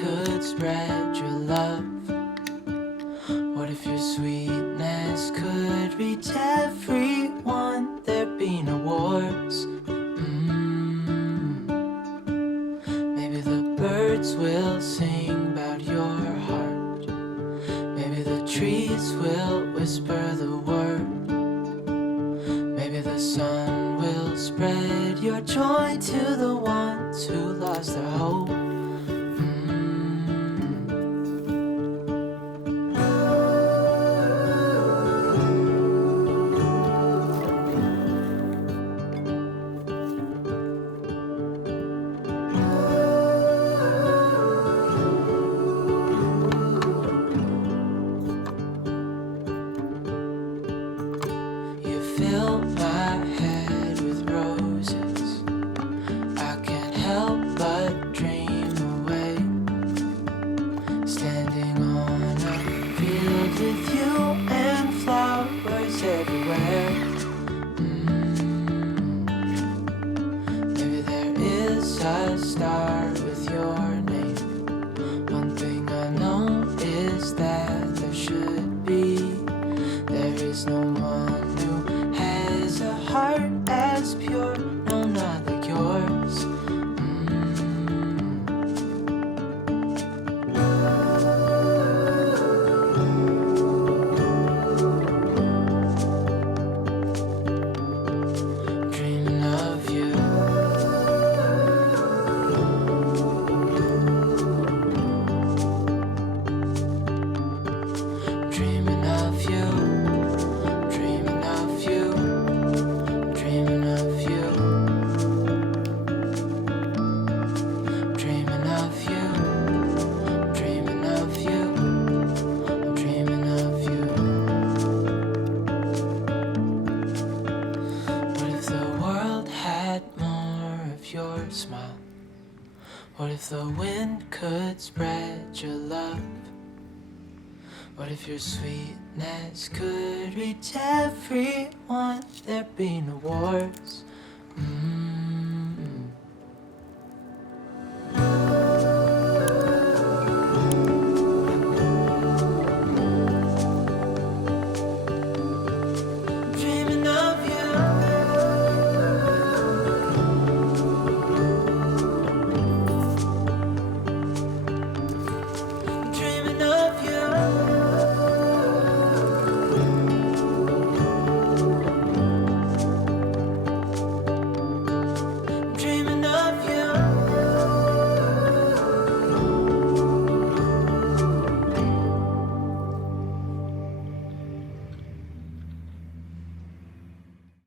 could spread your love? What if your sweetness could reach everyone? There'd be no wars. Maybe the birds will sing about your heart. Maybe the trees will whisper the word. Maybe the sun will spread your joy to the ones who lost their hope. You fill my head with roses. I can't help but dream away, standing on a field with you and flowers everywhere. Maybe there is a star with your name. One thing I know is that there should be. There is no one who has a heart as pure, no, not like yours. Dreaming of you. Dreaming of you. Dreaming of you. Dreaming of you. Dreaming of you. Dreaming of you. I'm dreaming of you. What if the world had more of your smile? What if the wind could spread your love? What if your sweetness could reach everyone? There'd be no wars.